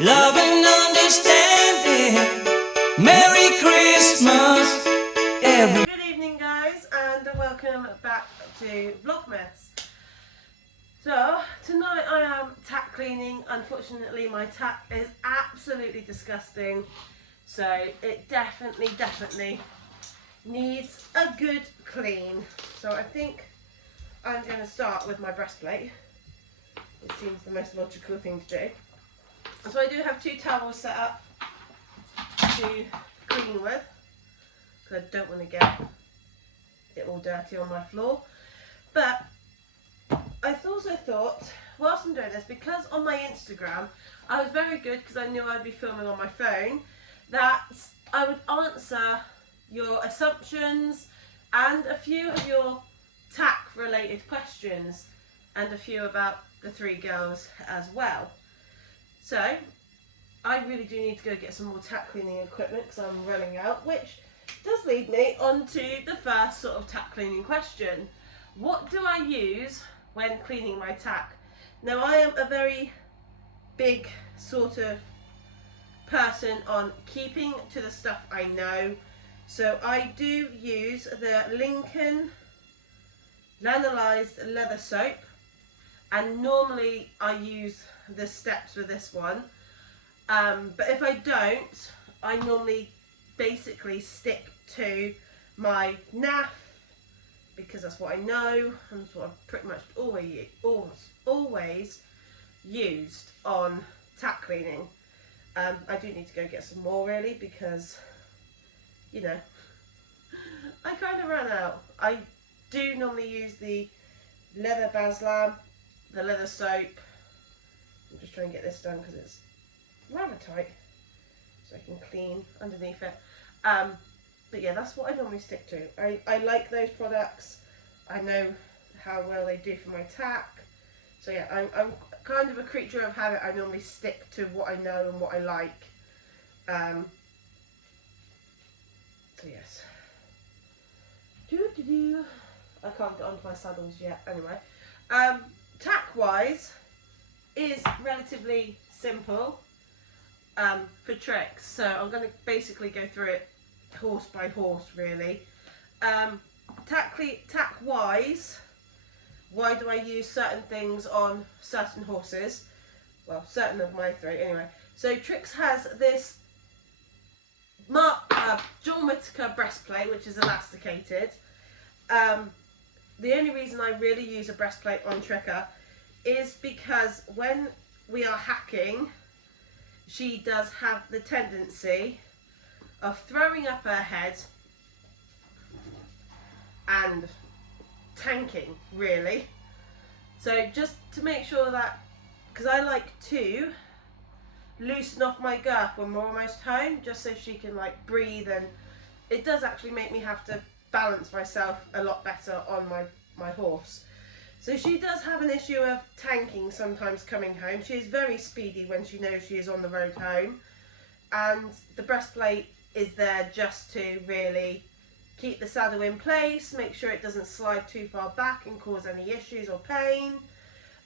love and understanding. Merry Christmas, Good evening, guys, and welcome back to Vlogmas. So tonight I am tack cleaning. Unfortunately, my tack is absolutely disgusting, so it definitely needs a good clean. So I think I'm going to start with my breastplate. It seems the most logical thing to do. So I do have 2 towels set up to clean with, because I don't want to get it all dirty on my floor. But I also thought, whilst I'm doing this, because on my Instagram I was very good, because I knew I'd be filming on my phone, that I would answer your assumptions and a few of your tack related questions, and a few about the 3 girls as well. So I really do need to go get some more tack cleaning equipment, because I'm running out, which does lead me on to the first sort of tack cleaning question. What do I use when cleaning my tack? Now, I am a very big sort of person on keeping to the stuff I know. So I do use the Lincoln Lanolized leather soap, and normally I use the steps for this one. But if I don't, I normally basically stick to my NAF, because that's what I know and that's what I've pretty much always used on tack cleaning. I do need to go get some more, really, because, you know, I kind of ran out. I do normally use the leather Baslam, the leather soap. I'm just trying to get this done because it's rather tight, so I can clean underneath it. But yeah, that's what I normally stick to. I like those products. I know how well they do for my tack. So yeah, I'm kind of a creature of habit. I normally stick to what I know and what I like. So yes. I can't get onto my saddles yet. Anyway, tack wise is relatively simple for tricks. So I'm going to basically go through it horse by horse, really. Tack wise, why do I use certain things on certain horses? Well, certain of my 3 anyway. So Trix has this Jewel Mitica breastplate, which is elasticated. The only reason I really use a breastplate on Tricker is because when we are hacking, she does have the tendency of throwing up her head and tanking, really. So just to make sure that, because I like to loosen off my girth when we're almost home, just so she can like breathe, and it does actually make me have to balance myself a lot better on my horse. So she does have an issue of tanking sometimes coming home. She is very speedy when she knows she is on the road home, and the breastplate is there just to really keep the saddle in place, make sure it doesn't slide too far back and cause any issues or pain.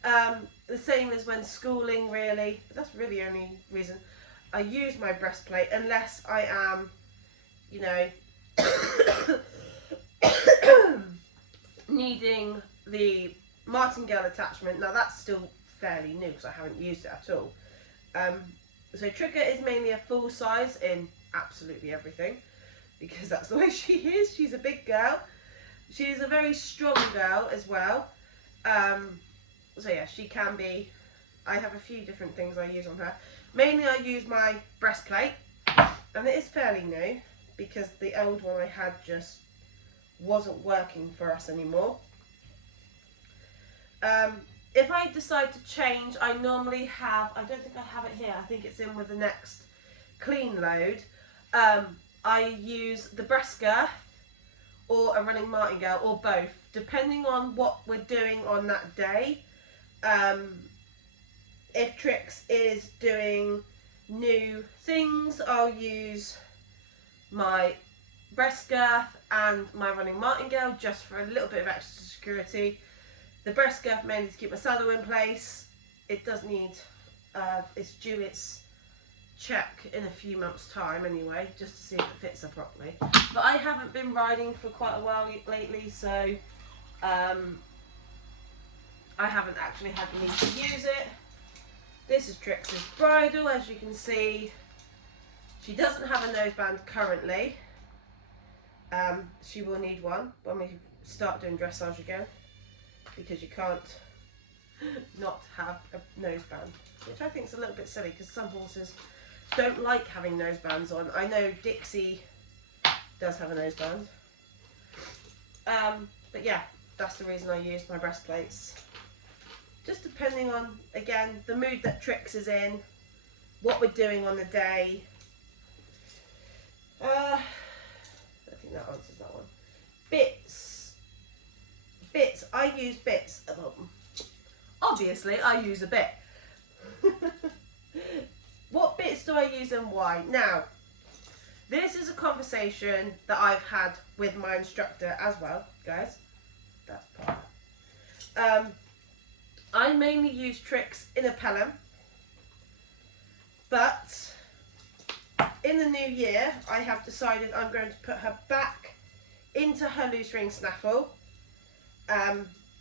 The same as when schooling, really. But that's really the only reason I use my breastplate, unless I am, you know, needing the martingale attachment. Now that's still fairly new because I haven't used it at all. So Trigger is mainly a full size in absolutely everything, because that's the way she is. She's a big girl. She's a very strong girl as well. So yeah, she can be. I have a few different things I use on her. Mainly I use my breastplate, and it is fairly new because the old one I had just wasn't working for us anymore. If I decide to change, I normally have, I don't think I have it here, I think it's in with the next clean load. I use the breast girth or a running martingale, or both, depending on what we're doing on that day. If Trix is doing new things, I'll use my breast girth and my running martingale just for a little bit of extra security. The breast girth mainly to keep my saddle in place. It does need, it's due its check in a few months' time anyway, just to see if it fits her properly. But I haven't been riding for quite a while lately, so I haven't actually had the need to use it. This is Trix's bridle, as you can see. She doesn't have a noseband currently. She will need one when we start doing dressage again, because you can't not have a noseband, which I think is a little bit silly because some horses don't like having nosebands on. I know Dixie does have a noseband. But yeah, that's the reason I use my breastplates. Just depending on, again, the mood that Trix is in, what we're doing on the day. I think that answers that one. Bits. I use bits. Obviously, I use a bit. What bits do I use and why? Now, this is a conversation that I've had with my instructor as well, guys. That's part. I mainly use Trix in a pelham, but in the new year, I have decided I'm going to put her back into her loose ring snaffle,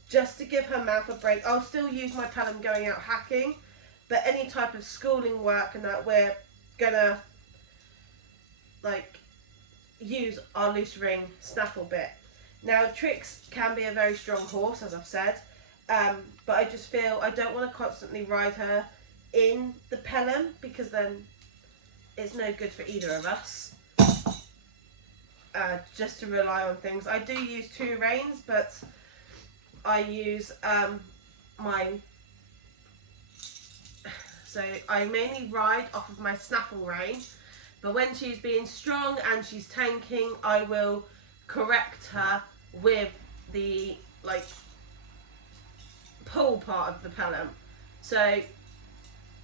just to give her mouth a break. I'll still use my pelham going out hacking, but any type of schooling work and that, we're gonna like use our loose ring snaffle bit. Now, Trix can be a very strong horse, as I've said, but I just feel I don't want to constantly ride her in the pelham, because then it's no good for either of us. Just to rely on things. I do use 2 reins, but I use so I mainly ride off of my snaffle rein, but when she's being strong and she's tanking, I will correct her with the like pull part of the pelham. So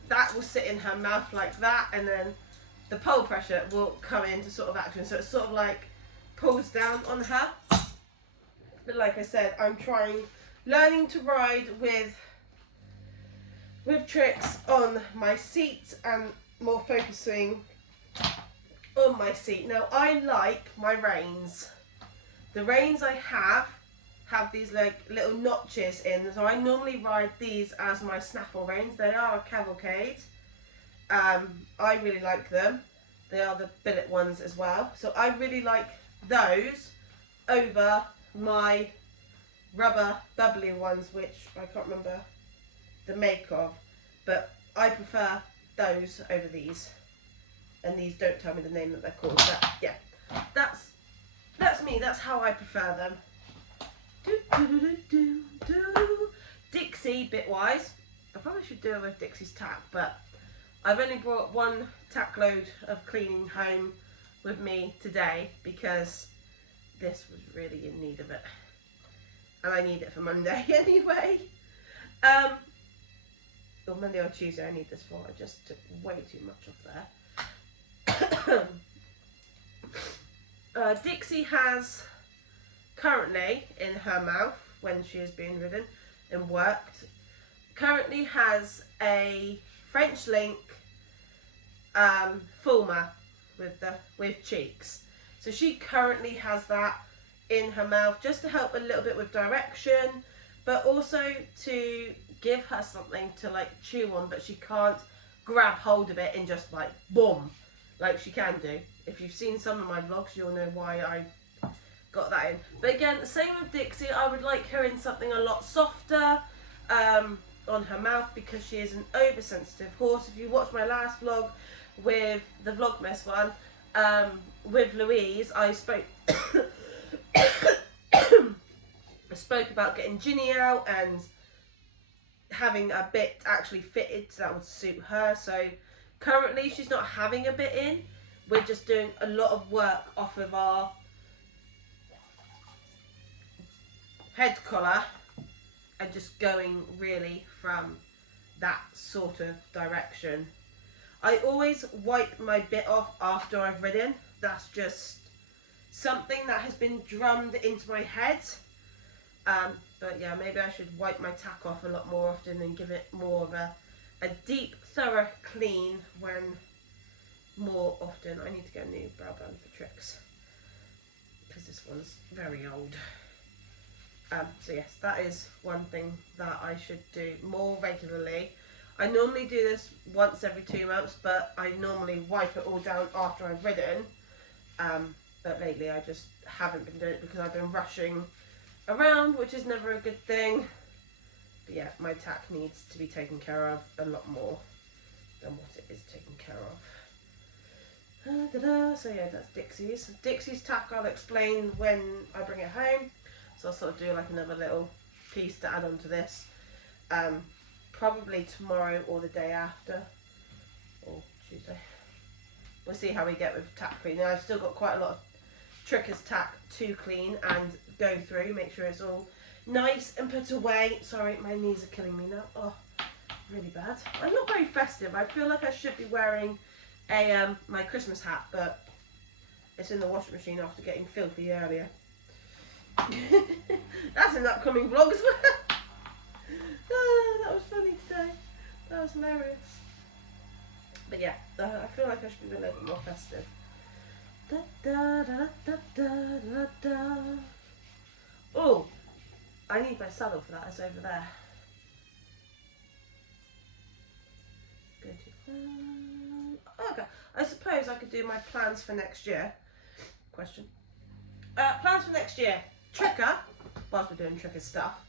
that will sit in her mouth like that, and then the pole pressure will come into sort of action. So it sort of like pulls down on her. But like I said, I'm learning to ride with Trix on my seat and more focusing on my seat. Now, I like my reins. The reins I have these like little notches in, so I normally ride these as my snaffle reins. They are a cavalcade. I really like them. They are the billet ones as well. So I really like those over my rubber bubbly ones, which I can't remember the make of, but I prefer those over these. And these don't tell me the name that they're called, but yeah, that's me. That's how I prefer them. Dixie, bitwise, I probably should do it with Dixie's tack, but I've only brought 1 tack load of cleaning home with me today because this was really in need of it, and I need it for Monday anyway. Or Monday or Tuesday I need this for. I just took way too much off there. Dixie has currently in her mouth, when she is being ridden and worked, currently has a French link fulma with cheeks. So she currently has that in her mouth just to help a little bit with direction, but also to give her something to like chew on, but she can't grab hold of it and just like boom like she can do. If you've seen some of my vlogs, you'll know why I got that in. But again, the same with Dixie. I would like her in something a lot softer on her mouth, because she is an oversensitive horse. If you watch my last vlog with the Vlogmas one, with Louise, I spoke about getting Ginny out and having a bit actually fitted so that would suit her. So currently she's not having a bit in. We're just doing a lot of work off of our head collar and just going really from that sort of direction. I always wipe my bit off after I've ridden. That's just something that has been drummed into my head. But yeah, maybe I should wipe my tack off a lot more often and give it more of a deep, thorough clean when more often. I need to get a new brow band for Tricks because this one's very old. So yes, that is one thing that I should do more regularly. I normally do this once every 2 months, but I normally wipe it all down after I've ridden. But lately I just haven't been doing it because I've been rushing around, which is never a good thing. But yeah, my tack needs to be taken care of a lot more than what it is taken care of. So yeah, that's Dixie's. Dixie's tack I'll explain when I bring it home. So I'll sort of do like another little piece to add on to this. Probably tomorrow or the day after, or Tuesday. We'll see how we get with tack cleaning. I've still got quite a lot of Trickers tack to clean and go through, make sure it's all nice and put away. Sorry, my knees are killing me now. Oh, really bad. I'm not very festive. I feel like I should be wearing a my Christmas hat, but it's in the washing machine after getting filthy earlier. That's an upcoming vlog as well. Oh, that was funny today. That was hilarious. But yeah, I feel like I should be a little bit more festive. Da, da, da, da, da, da, da. Oh, I need my saddle for that. It's over there. Okay, I suppose I could do my plans for next year. Question. Plans for next year. Tricker, whilst we're doing Tricker stuff.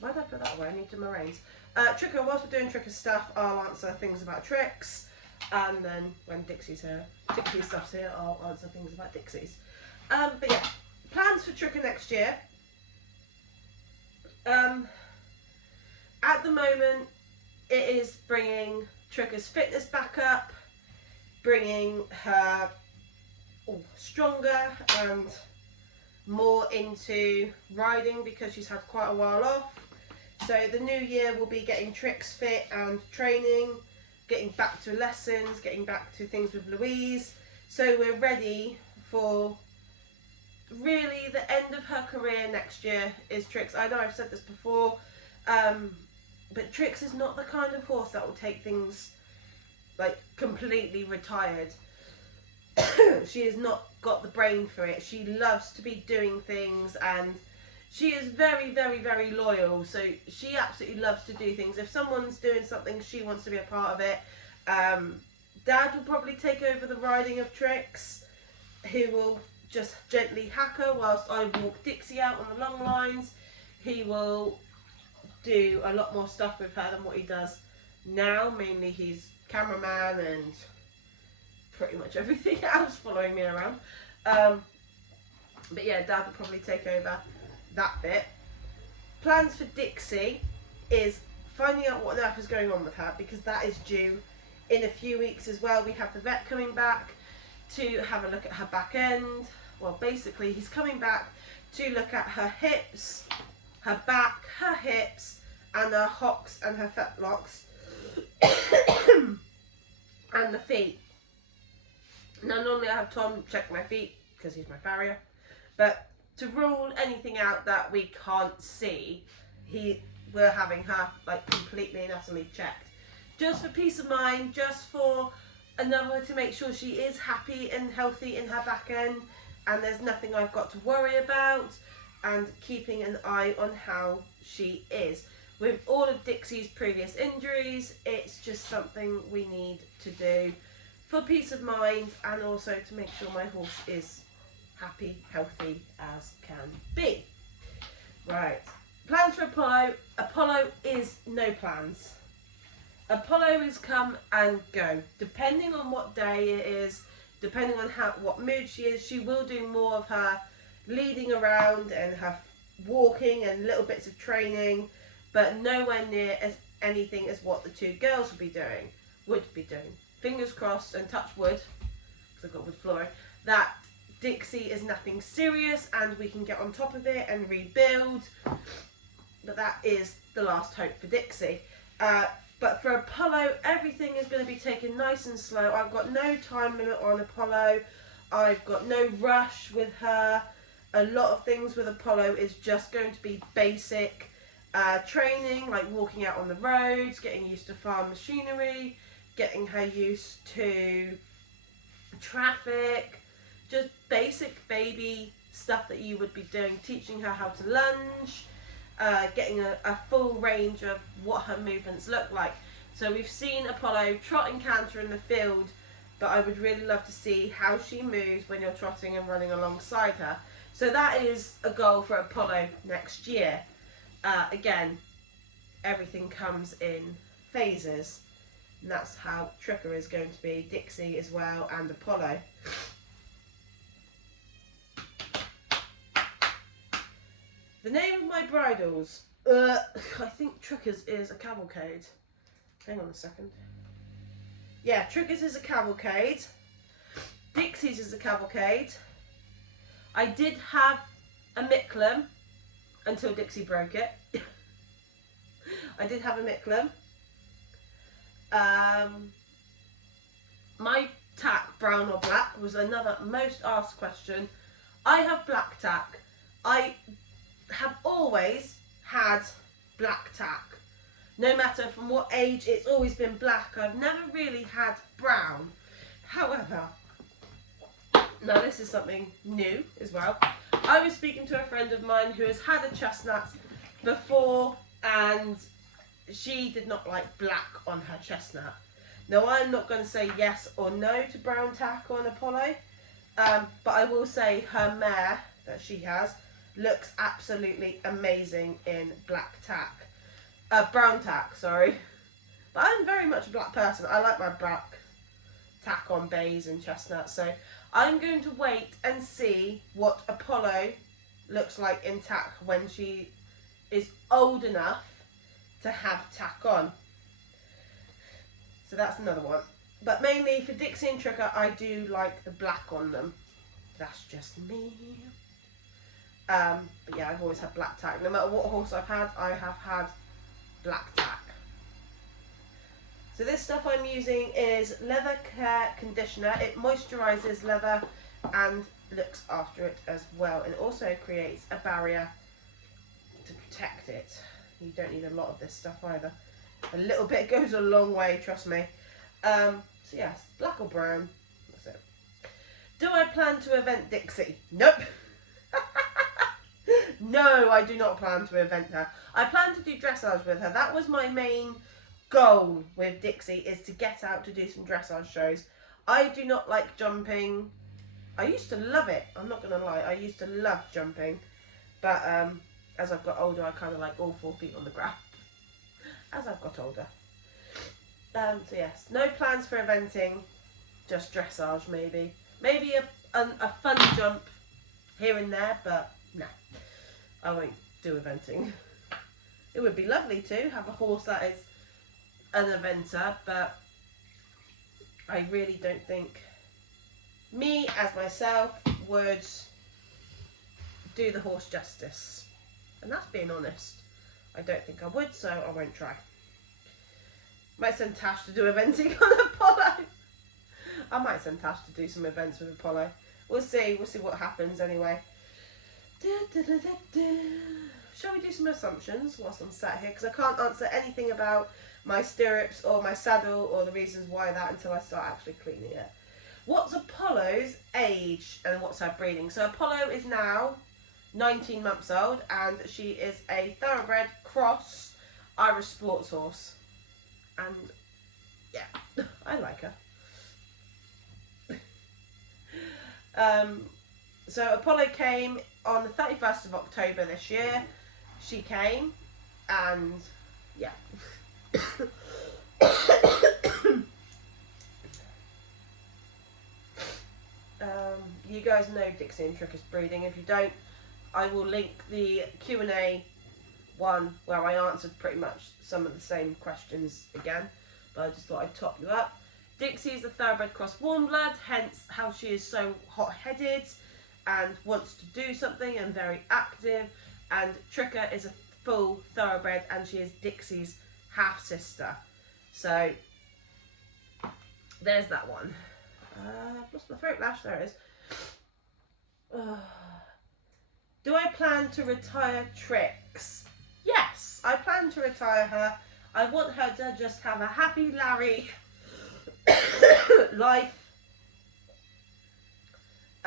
Why did I put that away? I need to do my reins. Tricker, whilst we're doing Tricker stuff, I'll answer things about Tricks. And then when Dixie's here, Dixie's stuff's here, I'll answer things about Dixie's. But yeah, plans for Tricker next year. At the moment, it is bringing Tricker's fitness back up, bringing her stronger and more into riding because she's had quite a while off. So the new year will be getting Tricks fit and training, getting back to lessons, getting back to things with Louise. So we're ready for really the end of her career next year is Tricks. I know I've said this before, but Tricks is not the kind of horse that will take things like completely retired. She has not got the brain for it. She loves to be doing things and she is very, very, very loyal. So she absolutely loves to do things. If someone's doing something, she wants to be a part of it. Dad will probably take over the riding of Tricks. He will just gently hack her whilst I walk Dixie out on the long lines. He will do a lot more stuff with her than what he does now. Mainly he's cameraman and pretty much everything else following me around. But yeah, Dad will probably take over that bit. Plans for Dixie is finding out what on earth is going on with her because that is due in a few weeks as well. We have the vet coming back to have a look at her back end. Well, basically he's coming back to look at her hips, her back, her hips, and her hocks and her fetlocks and the feet. Now normally I have Tom check my feet because he's my farrier, but to rule anything out that we can't see, we're having her like completely and utterly checked. Just for peace of mind, just for another to make sure she is happy and healthy in her back end and there's nothing I've got to worry about, and keeping an eye on how she is. With all of Dixie's previous injuries, it's just something we need to do for peace of mind and also to make sure my horse is happy, healthy as can be. Right, plans for Apollo. Apollo is no plans. Apollo is come and go. Depending on what day it is, depending on what mood she is, she will do more of her leading around and her walking and little bits of training, but nowhere near as anything as what the two girls would be doing. Fingers crossed and touch wood, because I've got wood flooring, that Dixie is nothing serious and we can get on top of it and rebuild. But that is the last hope for Dixie. But for Apollo, everything is going to be taken nice and slow. I've got no time limit on Apollo. I've got no rush with her. A lot of things with Apollo is just going to be basic training, like walking out on the roads, getting used to farm machinery, getting her used to traffic, just basic baby stuff that you would be doing, teaching her how to lunge, getting a full range of what her movements look like. So we've seen Apollo trot and canter in the field, but I would really love to see how she moves when you're trotting and running alongside her. So that is a goal for Apollo next year. Again, everything comes in phases, and that's how Tricker is going to be, Dixie as well, and Apollo. The name of my bridles, I think Tricker's is a cavalcade. Hang on a second. Yeah, Tricker's is a cavalcade. Dixie's is a cavalcade. I did have a Micklem until Dixie broke it. I did have a Micklem. My tack, brown or black, was another most asked question. I have black tack. I have always had black tack. No matter from what age, it's always been black. I've never really had brown. However, now this is something new as well. I was speaking to a friend of mine who has had a chestnut before, and she did not like black on her chestnut. Now, I'm not going to say yes or no to brown tack on Apollo, but I will say her mare that she has looks absolutely amazing in black tack. Brown tack, sorry. But I'm very much a black person. I like my black tack on bays and chestnuts. So I'm going to wait and see what Apollo looks like in tack when she is old enough to have tack on. So that's another one. But mainly for Dixie and Tricker, I do like the black on them. That's just me. But yeah, I've always had black tack. No matter what horse I've had, I have had black tack. So this stuff I'm using is Leather Care Conditioner. It moisturises leather and looks after it as well. And also creates a barrier to protect it. You don't need a lot of this stuff either. A little bit goes a long way, trust me. So yes, black or brown. That's it. Do I plan to event Dixie? Nope. No, I do not plan to event her. I plan to do dressage with her. That was my main goal with Dixie, is to get out to do some dressage shows. I do not like jumping. I used to love it. I'm not going to lie. I used to love jumping. But as I've got older, I kind of like all 4 feet on the ground. As I've got older. So yes, no plans for eventing. Just dressage maybe. Maybe a fun jump here and there, but no. I won't do eventing. It would be lovely to have a horse that is an eventer, but I really don't think me as myself would do the horse justice. And that's being honest. I don't think I would, so I won't try. Might send Tash to do eventing on Apollo. I might send Tash to do some events with Apollo. We'll see. We'll see what happens anyway. Shall we do some assumptions whilst I'm sat here? Because I can't answer anything about my stirrups or my saddle or the reasons why that until I start actually cleaning it. What's Apollo's age and what's her breeding? So Apollo is now 19 months old and she is a thoroughbred cross Irish sports horse. And yeah, I like her. So Apollo came on the 31st of October this year. She came and yeah. You guys know Dixie and Tricker's breeding. If you don't, I will link the Q&A one where I answered pretty much some of the same questions again, but I just thought I'd top you up. Dixie is a thoroughbred cross warm blood, hence how she is so hot-headed and wants to do something and very active. And Tricker is a full thoroughbred and she is Dixie's half-sister. So there's that one. I've lost my throat lash, there it is. Do I plan to retire Trix? Yes, I plan to retire her. I want her to just have a happy Larry life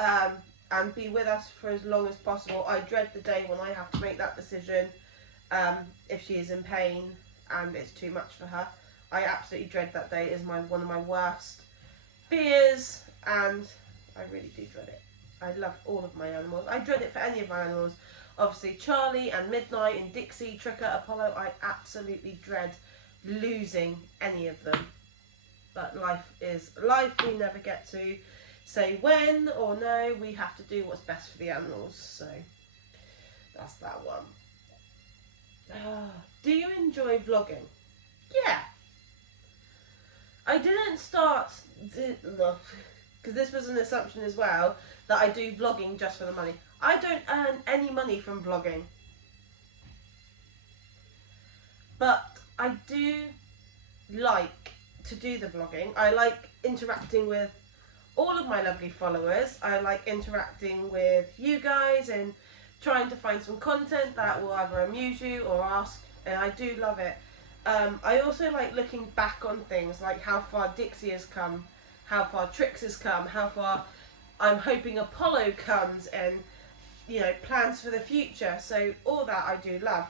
and be with us for as long as possible. I dread the day when I have to make that decision, if she is in pain and it's too much for her. I absolutely dread that day. It is one of my worst fears, and I really do dread it. I love all of my animals. I dread it for any of my animals. Obviously Charlie and Midnight and Dixie, Tricker, Apollo, I absolutely dread losing any of them. But life is life. We never get to say when or no. We have to do what's best for the animals. So that's that one. Do you enjoy vlogging? Yeah. I didn't start, because this was an assumption as well, that I do vlogging just for the money. I don't earn any money from vlogging. But I do like to do the vlogging. I like interacting with all of my lovely followers. I like interacting with you guys and trying to find some content that will either amuse you or ask, and I do love it. I also like looking back on things, like how far Dixie has come, how far Trix has come, how far I'm hoping Apollo comes, and plans for the future. So all that I do love,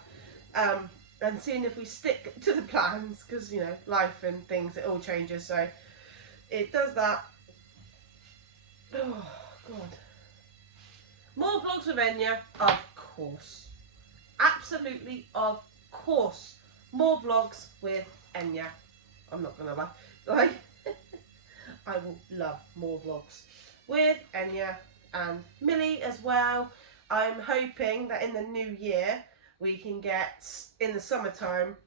and seeing if we stick to the plans, because life and things, it all changes, so it does that. Oh god, more vlogs with Enya, of course, absolutely, of course. More vlogs with Enya. I'm not gonna lie. I will love more vlogs with Enya and Millie as well. I'm hoping that in the new year we can get, in the summertime,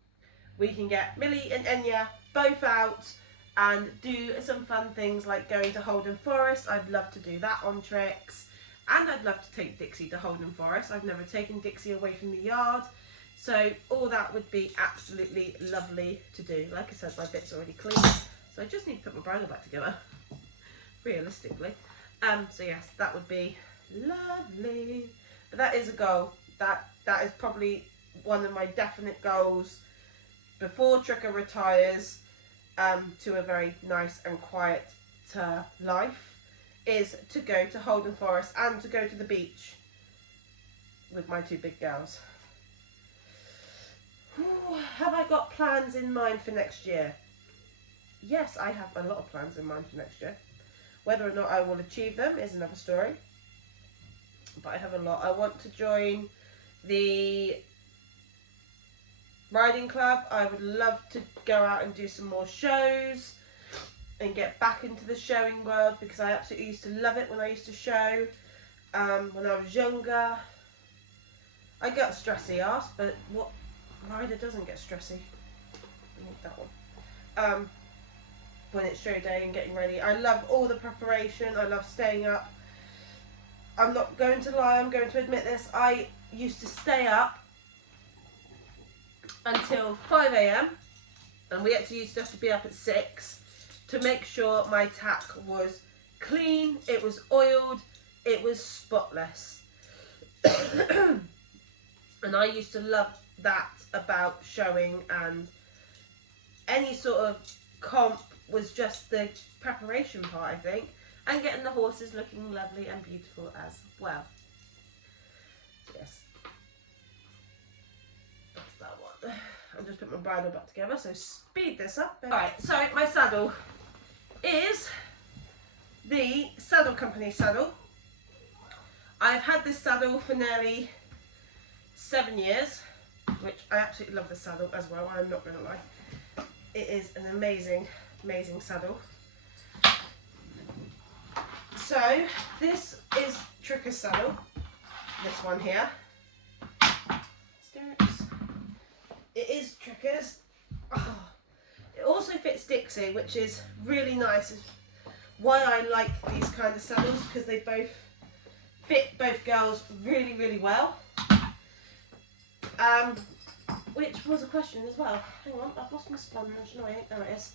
we can get Millie and Enya both out and do some fun things like going to Holden Forest. I'd love to do that on Trix. And I'd love to take Dixie to Holden Forest. I've never taken Dixie away from the yard. So all that would be absolutely lovely to do. Like I said, my bit's already clean, so I just need to put my bridle back together, realistically. So yes, that would be lovely. But that is a goal. That is probably one of my definite goals before Tricker retires, to a very nice and quiet life, is to go to Holden Forest and to go to the beach with my two big girls. Have I got plans in mind for next year? Yes, I have a lot of plans in mind for next year. Whether or not I will achieve them is another story. But I have a lot. I want to join the riding club. I would love to go out and do some more shows and get back into the showing world, because I absolutely used to love it when I used to show. When I was younger, I got a stressy ass, but what rider doesn't get stressy? I need that one. When it's show day and getting ready, I love all the preparation. I love staying up. I'm not going to lie, I'm going to admit this. I used to stay up until 5 AM, and we actually used to have to be up at 6 to make sure my tack was clean, it was oiled, it was spotless. And I used to love that about showing, and any sort of comp was just the preparation part, I think, and getting the horses looking lovely and beautiful as well. Yes, that's that one. I'll just put my bridle back together, so speed this up. Alright, so my saddle is the Saddle Company saddle. I've had this saddle for nearly 7 years, which I absolutely love the saddle as well, I'm not going to lie. It is an amazing, amazing saddle. So this is Tricker's saddle, this one here. Stirrups. It is Tricker's. Oh. It also fits Dixie, which is really nice. It's why I like these kind of saddles, because they both fit both girls really, really well. Which was a question as well. Hang on, I've lost my sponge. No, there it is.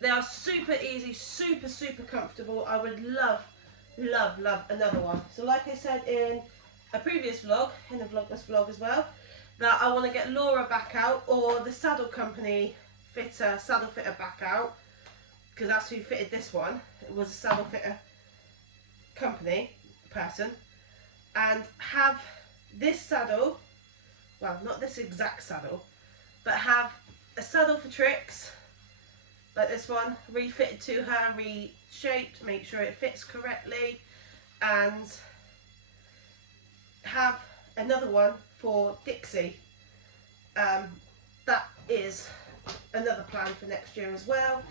They are super easy, super, super comfortable. I would love, love, love another one. So like I said in a previous vlog, in the Vlogmas vlog as well, that I want to get Laura back out, or the Saddle Company saddle fitter back out, because that's who fitted this one. It was a saddle fitter company person and have this saddle, well, not this exact saddle, but have a saddle for Trix, like this one, refitted to her, reshaped, make sure it fits correctly, and have another one for Dixie. That is another plan for next year as well,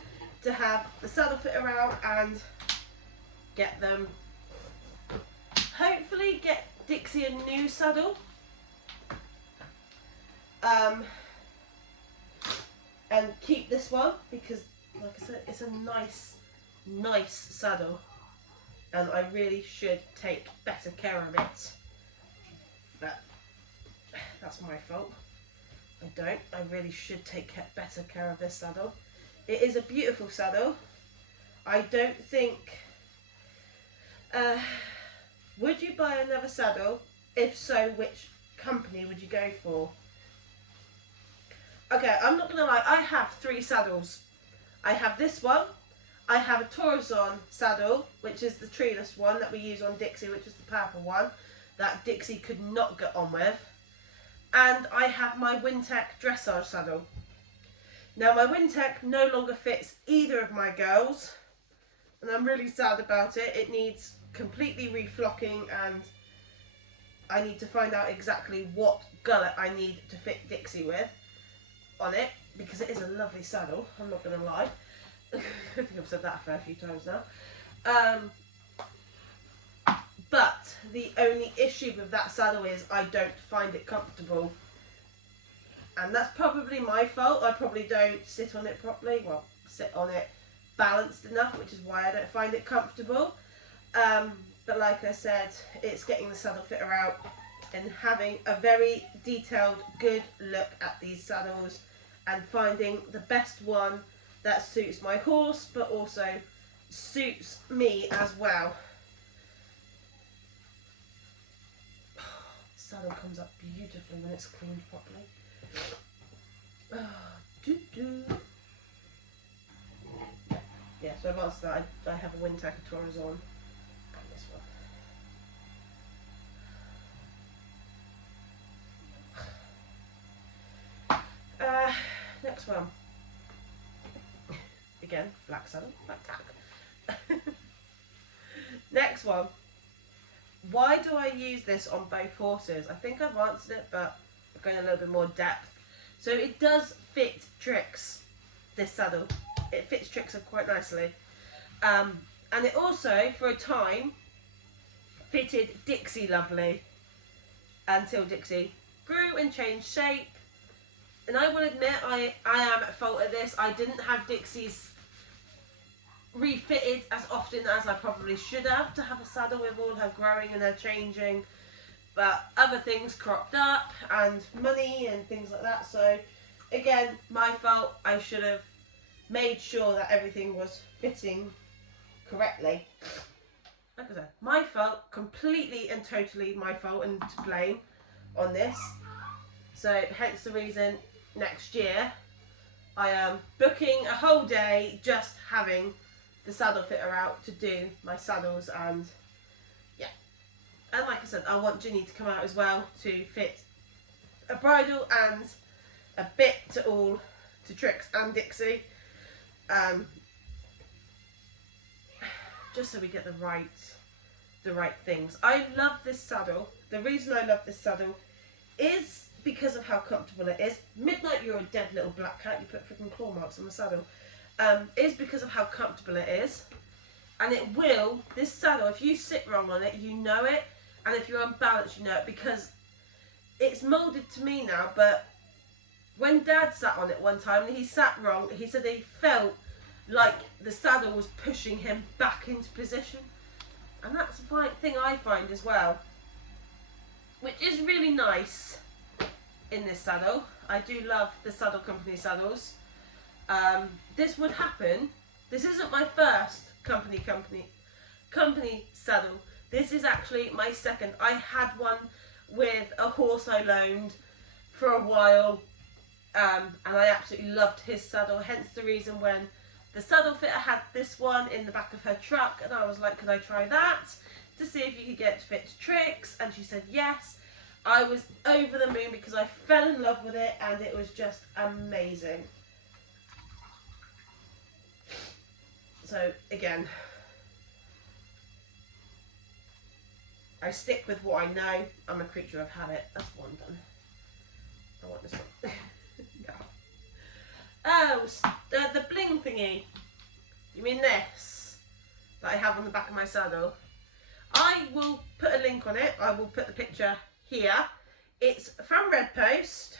to have the saddle fitter out and get them, hopefully get Dixie a new saddle, and keep this one because, like I said, it's a nice saddle and I really should take better care of it, but that's my fault. I really should take better care of this saddle. It is a beautiful saddle. I don't think, would you buy another saddle? If so, which company would you go for? Okay, I'm not gonna lie, I have 3 saddles. I have this one, I have a Torreson saddle, which is the treeless one that we use on Dixie, which is the purple one, that Dixie could not get on with. And I have my Wintec dressage saddle. Now my Wintec no longer fits either of my girls, and I'm really sad about it. It needs completely reflocking, and I need to find out exactly what gullet I need to fit Dixie with on it, because it is a lovely saddle, I'm not going to lie. I think I've said that a fair few times now. But the only issue with that saddle is I don't find it comfortable. And that's probably my fault. I probably don't sit on it properly. Well, sit on it balanced enough, which is why I don't find it comfortable. But like I said, it's getting the saddle fitter out and having a very detailed, good look at these saddles and finding the best one that suits my horse, but also suits me as well. The saddle comes up beautifully when it's cleaned properly. Yeah, so I've answered that. I have a Wintec Torreson and this one. Next one. Again, black saddle, black tack. Next one. Why do I use this on both horses? I think I've answered it, but I'm going a little bit more depth. So it does fit Trix, this saddle. It fits Trix up quite nicely. And it also, for a time, fitted Dixie lovely. Until Dixie grew and changed shape. And I will admit, I am at fault at this. I didn't have Dixie's refitted as often as I probably should have to have a saddle with all her growing and her changing, but other things cropped up and money and things like that, so again, my fault. I should have made sure that everything was fitting correctly. Like I said, my fault, completely and totally my fault and to blame on this, so hence the reason next year I am booking a whole day just having the saddle fitter out to do my saddles, and yeah. And like I said, I want Ginny to come out as well to fit a bridle and a bit to Trix and Dixie, just so we get the right things. I love this saddle. The reason I love this saddle is because of how comfortable it is. Midnight, you're a dead little black cat. You put freaking claw marks on the saddle. Is because of how comfortable it is, and it will, this saddle, if you sit wrong on it, you know it, and if you're unbalanced, you know it, because it's moulded to me now. But when Dad sat on it one time and he sat wrong, he said he felt like the saddle was pushing him back into position, and that's the thing I find as well, which is really nice in this saddle. I do love the saddle company saddles. This would happen. This isn't my first company saddle. This is actually my second. I had one with a horse I loaned for a while, and I absolutely loved his saddle. Hence the reason when The saddle fitter had this one in the back of her truck, and I was like, could I try that to see if you could get it to fit to Trix? And she said yes. I was over the moon because I fell in love with it, and it was just amazing. So again, I stick with what I know. I'm a creature of habit. That's one done. I want this one. No. Oh, the bling thingy. You mean this? That I have on the back of my saddle? I will put a link on it. I will put the picture here. It's from Red Post.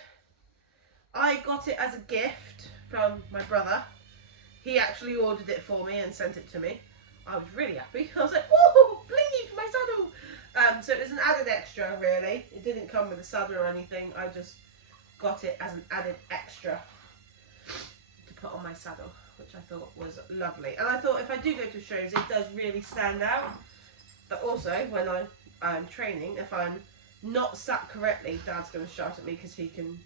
I got it as a gift from my brother. He actually ordered it for me and sent it to me. I was really happy. I was like, whoa, blingy for my saddle. So it was an added extra, really. It didn't come with a saddle or anything. I just got it as an added extra to put on my saddle, which I thought was lovely. And I thought if I do go to shows, it does really stand out. But also, when I'm training, if I'm not sat correctly, Dad's going to shout at me because he can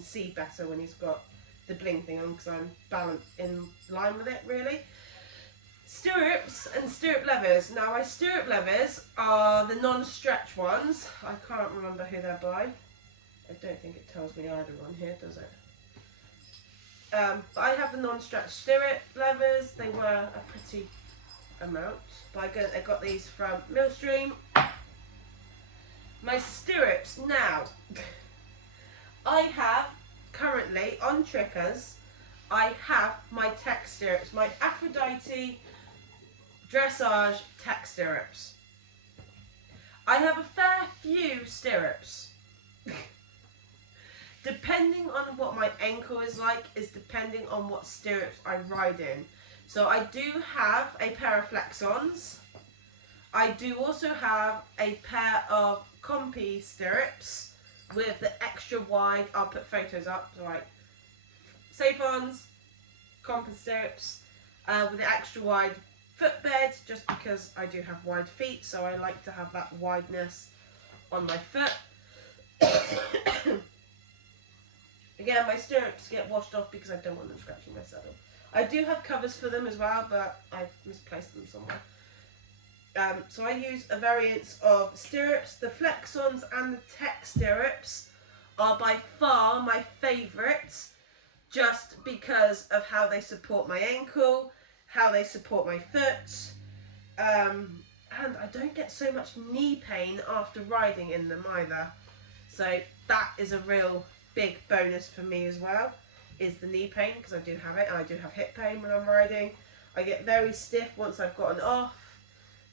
see better when he's got the bling thing on, because I'm balanced in line with it, really. Stirrups and stirrup levers. Now, my stirrup levers are the non-stretch ones. I can't remember who they're by. I don't think it tells me either on here, does it? But I have the non-stretch stirrup levers. They were a pretty amount. But I got these from Millstream. My stirrups now. I have currently on Trickers, I have my Tack stirrups, my Aphrodite dressage Tack stirrups. I have a fair few stirrups. Depending on what my ankle is like is depending on what stirrups I ride in. So I do have a pair of flex-ons. I do also have a pair of compy stirrups with the extra wide. I'll put photos up, so like safe-ons, compy stirrups with the extra wide footbed, just because I do have wide feet, so I like to have that wideness on my foot. Again, my stirrups get washed off because I don't want them scratching my saddle. I do have covers for them as well, but I've misplaced them somewhere. So I use a variance of stirrups. The flex-ons and the Tack stirrups are by far my favourites, just because of how they support my ankle, how they support my foot, and I don't get so much knee pain after riding in them either. So that is a real big bonus for me as well, is the knee pain, because I do have it, and I do have hip pain when I'm riding. I get very stiff once I've gotten off,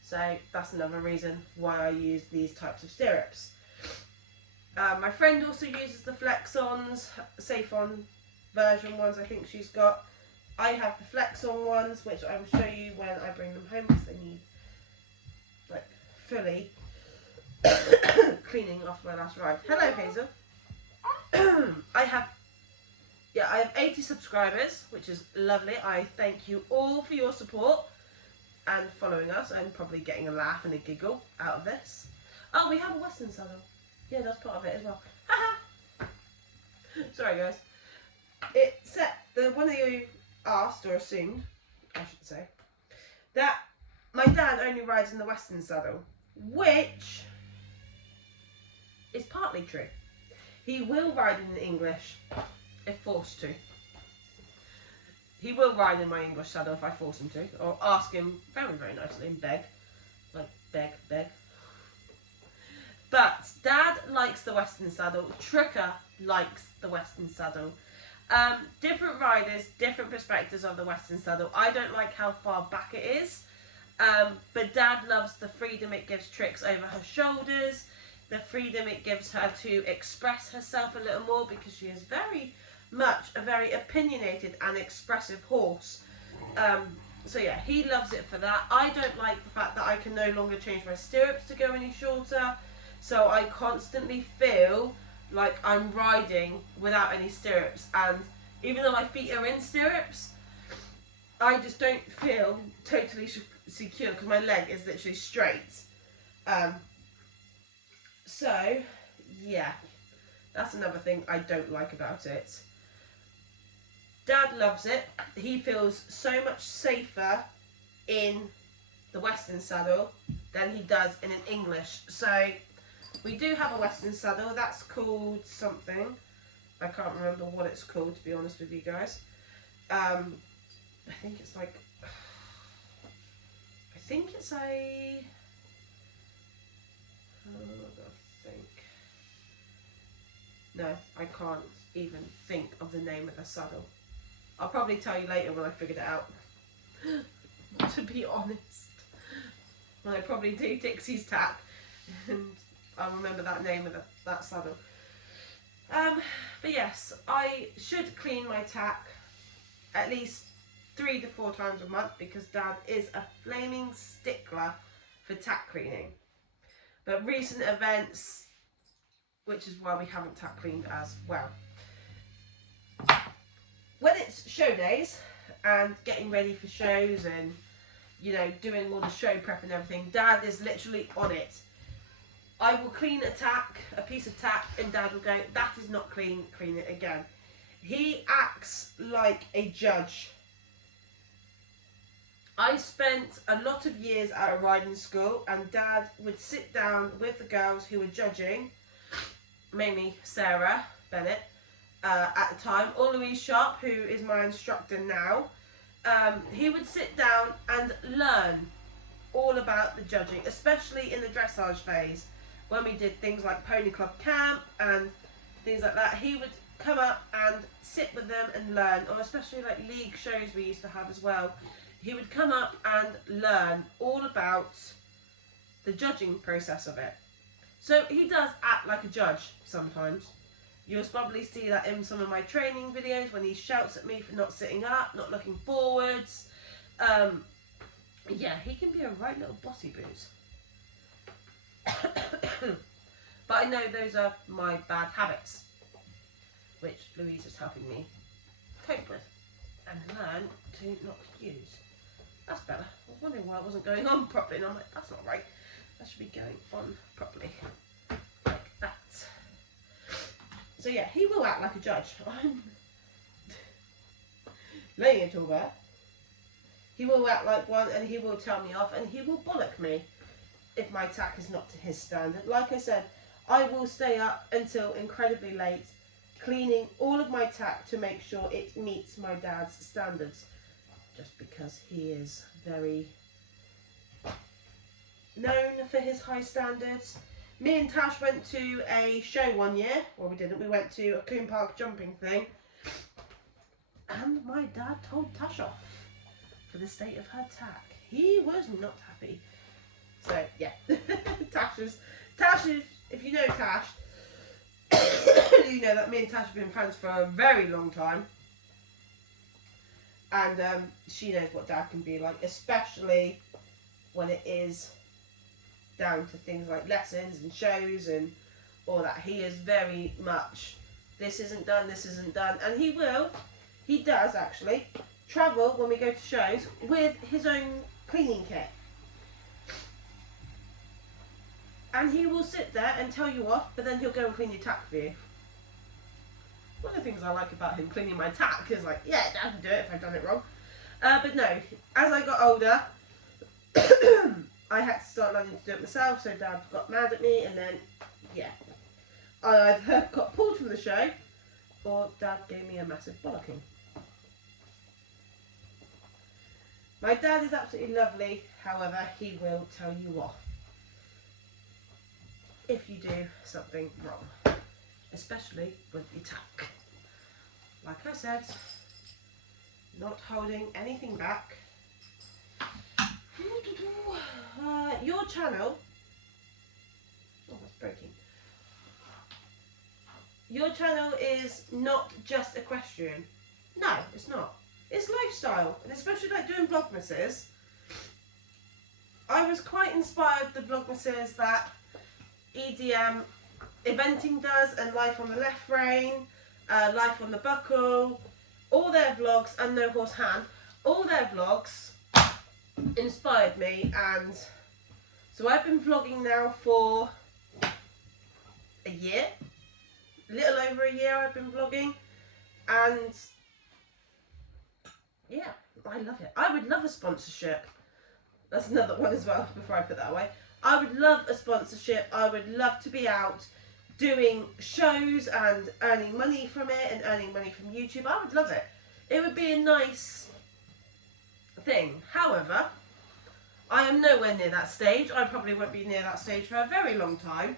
so that's another reason why I use these types of stirrups. My friend also uses the flex-ons, safe-on version ones I think she's got. I have the flex-on ones, which I will show you when I bring them home, because they need like fully cleaning after my last ride. Hello, Hazel. I have 80 subscribers, which is lovely. I thank you all for your support and following us, and probably getting a laugh and a giggle out of this. Oh, we have a Western saddle. Yeah, that's part of it as well. Haha. Sorry, guys. It said, one of you asked, or assumed, I should say, that my dad only rides in the Western saddle, which is partly true. He will ride in the English if forced to. He will ride in my English saddle if I force him to, or ask him very, very nicely and beg. Like, beg, beg. But Dad likes the Western saddle. Tricker likes the Western saddle. Different riders, different perspectives of the Western saddle. I don't like how far back it is. But Dad loves the freedom it gives Trix over her shoulders. The freedom it gives her to express herself a little more, because she is very much a very opinionated and expressive horse. So yeah, he loves it for that. I don't like the fact that I can no longer change my stirrups to go any shorter. So I constantly feel like I'm riding without any stirrups. And even though my feet are in stirrups, I just don't feel totally secure because my leg is literally straight. So, yeah, that's another thing I don't like about it. Dad loves it. He feels so much safer in the Western saddle than he does in an English. So we do have a Western saddle. That's called something. I can't remember what it's called, to be honest with you guys. I think it's like, I think it's a, I think, no, I can't even think of the name of the saddle. I'll probably tell you later when I figured it out, to be honest. When I probably do Dixie's Tack, and I'll remember that name of that saddle. But yes, I should clean my tack at least 3 to 4 times a month, because Dad is a flaming stickler for tack cleaning. But recent events, which is why we haven't tack cleaned as well. When it's show days and getting ready for shows and, you know, doing all the show prep and everything, Dad is literally on it. I will clean a piece of tack, and Dad will go, that is not clean, clean it again. He acts like a judge. I spent a lot of years at a riding school, and Dad would sit down with the girls who were judging, mainly Sarah Bennett at the time, or Louise Sharp, who is my instructor now. He would sit down and learn all about the judging, especially in the dressage phase. When we did things like Pony Club Camp and things like that, he would come up and sit with them and learn, or especially like league shows we used to have as well. He would come up and learn all about the judging process of it. So he does act like a judge sometimes. You'll probably see that in some of my training videos when he shouts at me for not sitting up, not looking forwards. Yeah, he can be a right little bossy boots. But I know those are my bad habits, which Louise is helping me cope with and learn to not use. That's better. I was wondering why it wasn't going on properly, and I'm like, that's not right. That should be going on properly, like that. So yeah, he will act like a judge. I'm laying it all there. He will act like one, and he will tell me off, and he will bollock me if my tack is not to his standard. Like I said, I will stay up until incredibly late, cleaning all of my tack to make sure it meets my dad's standards, just because he is very known for his high standards. Me and Tash went to a show one year. Well, we didn't. We went to a Coombe Park jumping thing, and my dad told Tash off for the state of her tack. He was not happy. So yeah, Tash is, if you know Tash, you know that me and Tash have been friends for a very long time, and she knows what Dad can be like, especially when it is down to things like lessons and shows and all that. He is very much, this isn't done, and he does actually travel when we go to shows with his own cleaning kit. And he will sit there and tell you off, but then he'll go and clean your tack for you. One of the things I like about him cleaning my tack is like, yeah, Dad would do it if I'd done it wrong. But no, as I got older, I had to start learning to do it myself, so Dad got mad at me, and then, yeah, I either got pulled from the show, or Dad gave me a massive bollocking. My dad is absolutely lovely, however, he will tell you off if you do something wrong, especially with your tack. Like I said, not holding anything back. Your channel, oh, that's breaking. Your channel is not just equestrian. No, it's not. It's lifestyle, and especially like doing Vlogmases. I was quite inspired the Vlogmases that EDM eventing does, and Life on the Left Rein, Life on the Buckle, all their vlogs, and No Horse Hand, all their vlogs inspired me, and so I've been vlogging now for a year, a little over a year I've been vlogging, and yeah, I love it. I would love a sponsorship. That's another one as well, before I put that away. I would love a sponsorship. I would love to be out doing shows and earning money from it and earning money from YouTube. I would love it. It would be a nice thing. However, I am nowhere near that stage. I probably won't be near that stage for a very long time.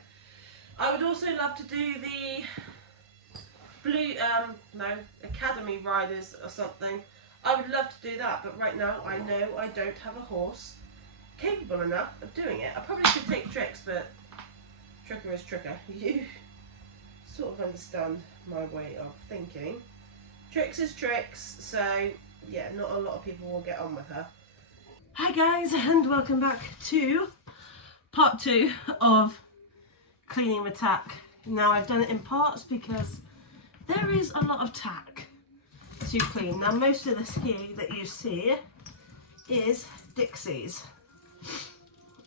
I would also love to do the Academy Riders or something. I would love to do that, but right now I know I don't have a horse capable enough of doing it. I probably could take tricks, but tricker is tricker. You sort of understand my way of thinking. Tricks is tricks, so yeah, not a lot of people will get on with her. Hi guys, and welcome back to part 2 of cleaning with Tack. Now I've done it in parts because there is a lot of tack to clean. Now most of this here that you see is Dixie's.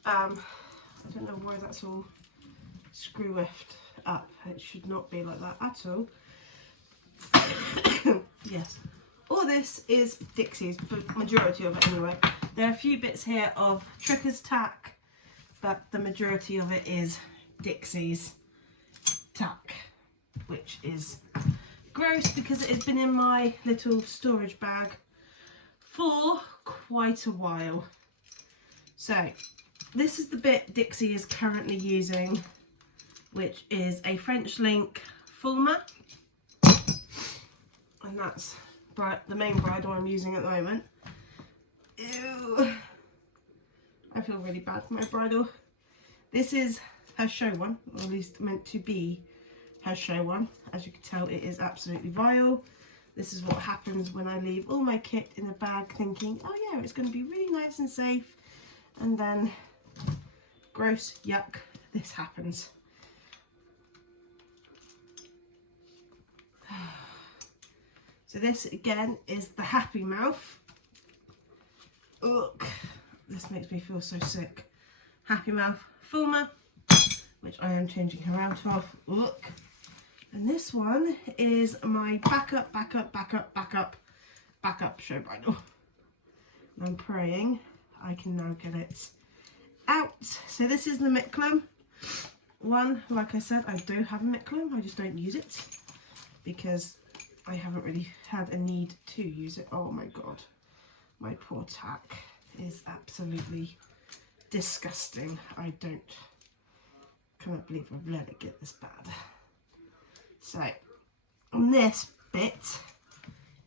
I don't know why that's all screw-whiffed up. It should not be like that at all. Yes, all this is Dixie's, but majority of it anyway. There are a few bits here of Tricker's tack, but the majority of it is Dixie's tack, which is gross because it has been in my little storage bag for quite a while. So this is the bit Dixie is currently using, which is a French link Fulma, and that's the main bridle I'm using at the moment. Ew, I feel really bad for my bridle. This is her show one, or at least meant to be her show one. As you can tell, it is absolutely vile. This is what happens when I leave all my kit in a bag thinking, oh yeah, it's going to be really nice and safe, and then gross, yuck, this happens. So this again is the Happy Mouth. Look, this makes me feel so sick. Happy Mouth Fulma, which I am changing her out of. Look. And this one is my backup show bridle. And I'm praying I can now get it out. So this is the Micklem one. Like I said, I do have a Micklem, I just don't use it because I haven't really had a need to use it. Oh my god, my poor Tack is absolutely disgusting. I cannot believe I've let it get this bad. So on this bit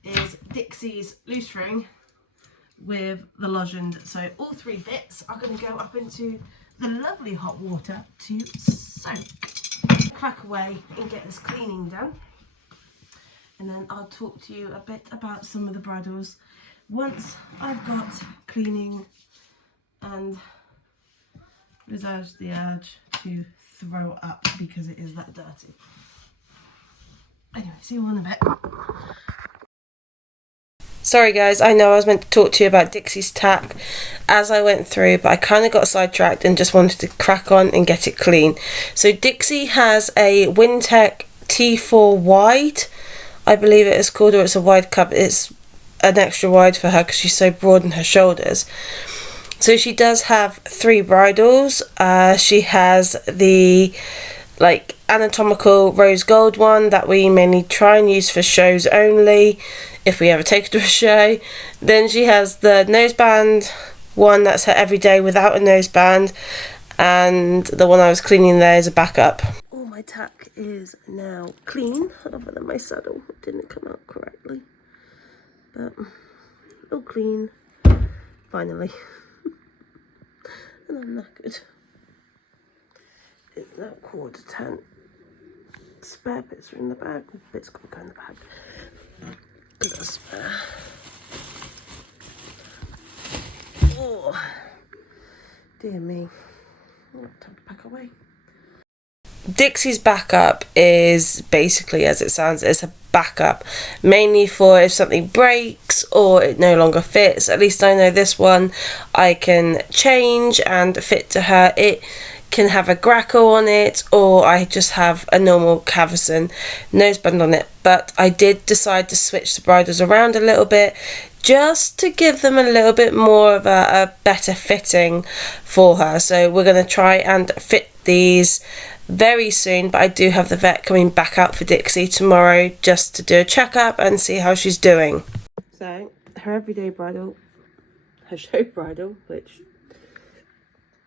is Dixie's loose ring with the legend. So all 3 bits are going to go up into the lovely hot water to soak. Crack away and get this cleaning done. And then I'll talk to you a bit about some of the bridles once I've got cleaning and reserves the urge to throw up because it is that dirty. Anyway, see you in a bit. Sorry guys, I know I was meant to talk to you about Dixie's tack as I went through, but I kind of got sidetracked and just wanted to crack on and get it clean. So Dixie has a Wintec T4 wide, I believe it is called, or it's a wide cup. It's an extra wide for her because she's so broad in her shoulders. So she does have 3 bridles. She has the anatomical rose gold one that we mainly try and use for shows only, if we ever take her to a show. Then she has the noseband one, that's her everyday without a noseband, and the one I was cleaning there is a backup. All my tack is now clean, other than my saddle. It didn't come out correctly, but all clean, finally. And I'm knackered. It's now 10:15. Spare bits are in the bag. Bits got to go in the bag. Because that's spare. Oh, dear me. Oh, time to pack away. Dixie's backup is basically, as it sounds, it's a backup mainly for if something breaks or it no longer fits. At least I know this one I can change and fit to her. It can have a grackle on it, or I just have a normal Cavison noseband on it. But I did decide to switch the bridles around a little bit just to give them a little bit more of a better fitting for her. So we're going to try and fit these very soon, but I do have the vet coming back out for Dixie tomorrow just to do a checkup and see how she's doing. So her everyday bridle, her show bridle, which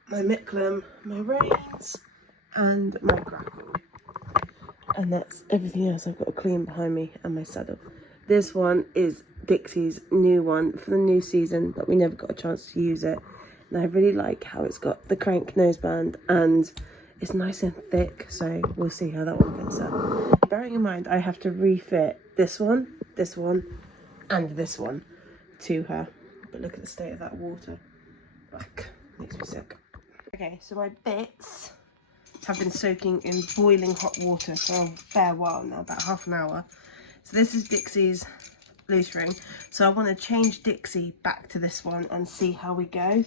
my Micklem, my reins and my grapple, and that's everything else I've got to clean behind me, and my saddle. This one is Dixie's new one for the new season, but we never got a chance to use it. And I really like how it's got the crank noseband and it's nice and thick, so we'll see how that one fits up. Bearing in mind I have to refit this one, and this one to her. But look at the state of that water. Like, makes me sick. Okay, so my bits have been soaking in boiling hot water for a fair while now, about half an hour. So this is Dixie's loose ring. So I want to change Dixie back to this one and see how we go.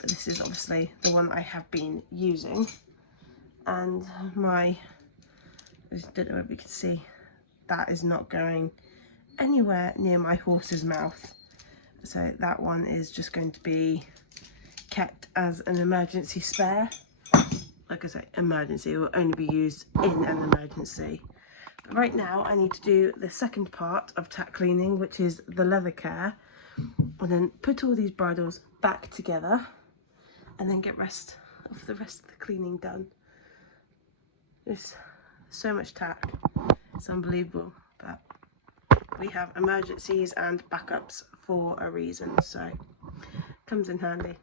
But this is obviously the one I have been using. And I just don't know if we can see, that is not going anywhere near my horse's mouth. So that one is just going to be kept as an emergency spare. Like I say, emergency, it will only be used in an emergency. But right now I need to do the second part of tack cleaning, which is the leather care, and then put all these bridles back together and then get the rest of the cleaning done. There's so much tack, it's unbelievable, but we have emergencies and backups for a reason, so comes in handy.